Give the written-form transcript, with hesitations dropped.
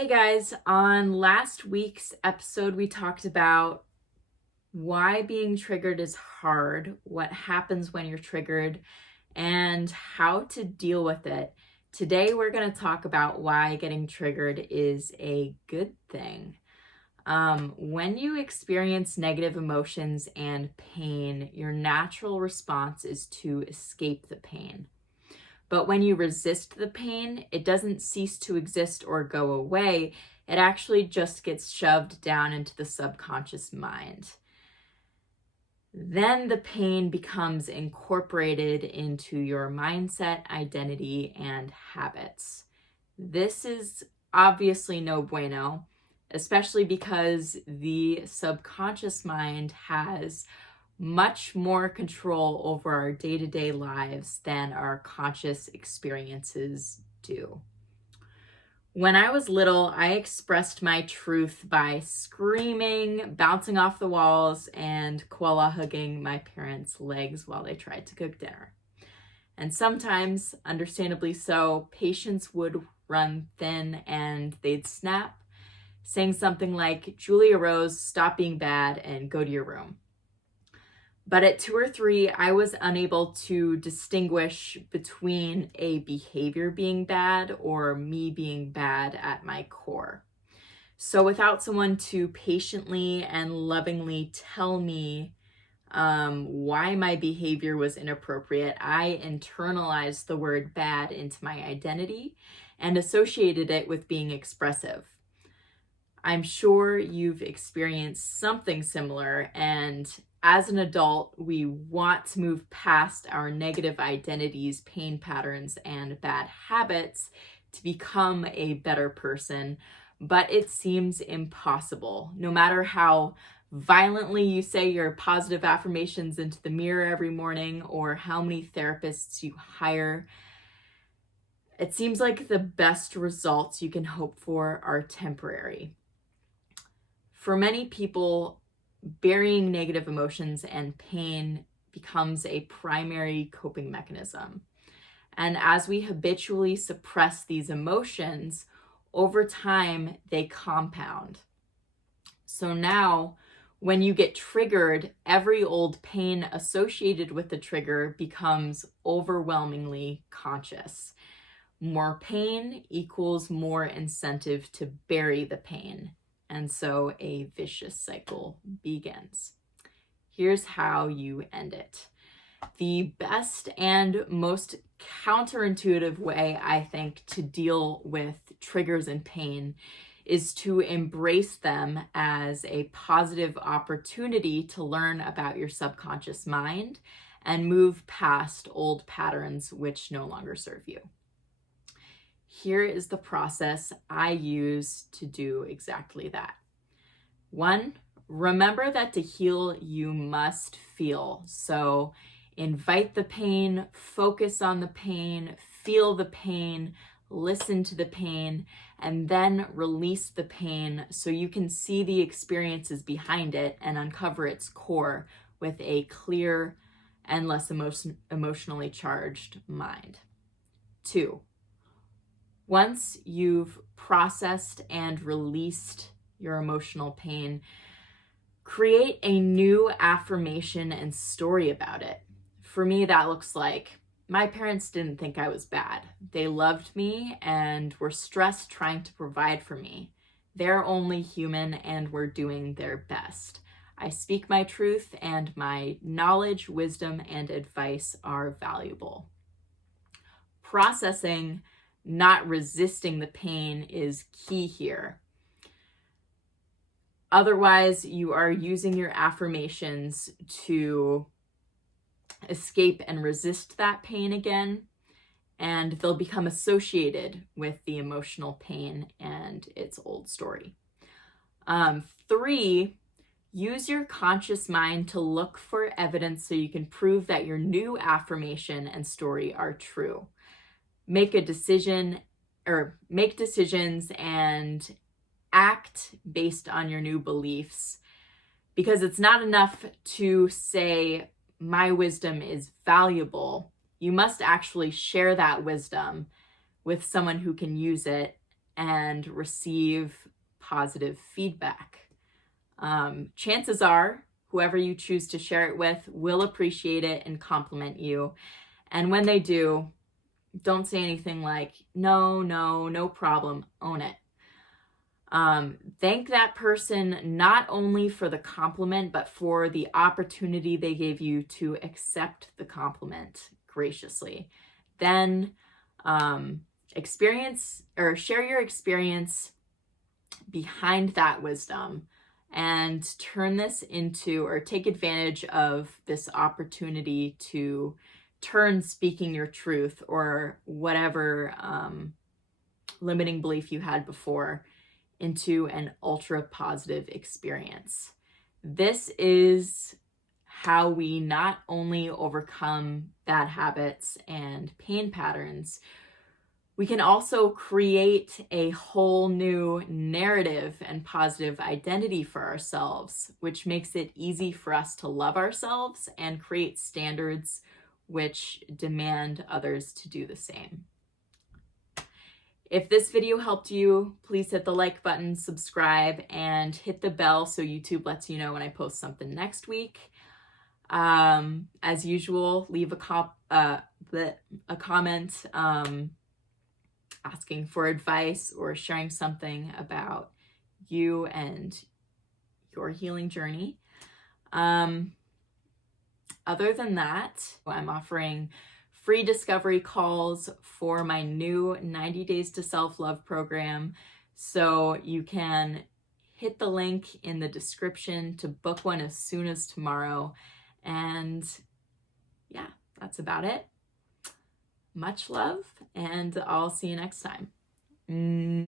Hey guys, on last week's episode, we talked about why being triggered is hard, what happens when you're triggered, and how to deal with it. Today, we're going to talk about why getting triggered is a good thing. When you experience negative emotions and pain, your natural response is to escape the pain. But when you resist the pain, it doesn't cease to exist or go away. It actually just gets shoved down into the subconscious mind. Then the pain becomes incorporated into your mindset, identity, and habits. This is obviously no bueno, especially because the subconscious mind has much more control over our day-to-day lives than our conscious experiences do. When I was little, I expressed my truth by screaming, bouncing off the walls, and koala hugging my parents' legs while they tried to cook dinner. And sometimes, understandably so, patience would run thin and they'd snap, saying something like, "Julia Rose, stop being bad and go to your room." But at 2 or 3, I was unable to distinguish between a behavior being bad or me being bad at my core. So without someone to patiently and lovingly tell me why my behavior was inappropriate, I internalized the word bad into my identity and associated it with being expressive. I'm sure you've experienced something similar, and as an adult, we want to move past our negative identities, pain patterns, and bad habits to become a better person, but it seems impossible. No matter how violently you say your positive affirmations into the mirror every morning or how many therapists you hire, it seems like the best results you can hope for are temporary. For many people, burying negative emotions and pain becomes a primary coping mechanism. And as we habitually suppress these emotions, over time, they compound. So now, when you get triggered, every old pain associated with the trigger becomes overwhelmingly conscious. More pain equals more incentive to bury the pain. And so a vicious cycle begins. Here's how you end it. The best and most counterintuitive way, I think, to deal with triggers and pain is to embrace them as a positive opportunity to learn about your subconscious mind and move past old patterns which no longer serve you. Here is the process I use to do exactly that. 1, remember that to heal, you must feel. So invite the pain, focus on the pain, feel the pain, listen to the pain, and then release the pain so you can see the experiences behind it and uncover its core with a clear and less emotionally charged mind. 2, once you've processed and released your emotional pain, create a new affirmation and story about it. For me, that looks like, my parents didn't think I was bad. They loved me and were stressed trying to provide for me. They're only human and were doing their best. I speak my truth and my knowledge, wisdom, and advice are valuable. Processing, not resisting the pain, is key here. Otherwise, you are using your affirmations to escape and resist that pain again, and they'll become associated with the emotional pain and its old story. 3, use your conscious mind to look for evidence so you can prove that your new affirmation and story are true. Make decisions and act based on your new beliefs, because it's not enough to say, my wisdom is valuable. You must actually share that wisdom with someone who can use it and receive positive feedback. Chances are whoever you choose to share it with will appreciate it and compliment you. And when they do, don't say anything like, no problem, own it. Thank that person not only for the compliment, but for the opportunity they gave you to accept the compliment graciously. Then experience or share your experience behind that wisdom and turn this into, or take advantage of this opportunity to turn speaking your truth or whatever limiting belief you had before into an ultra positive experience. This is how we not only overcome bad habits and pain patterns, we can also create a whole new narrative and positive identity for ourselves, which makes it easy for us to love ourselves and create standards which demand others to do the same. If this video helped you, please hit the like button, subscribe, and hit the bell so YouTube lets you know when I post something next week. As usual, leave a comment asking for advice or sharing something about you and your healing journey. Other than that, I'm offering free discovery calls for my new 90 Days to Self-Love program. So you can hit the link in the description to book one as soon as tomorrow. And yeah, that's about it. Much love, and I'll see you next time.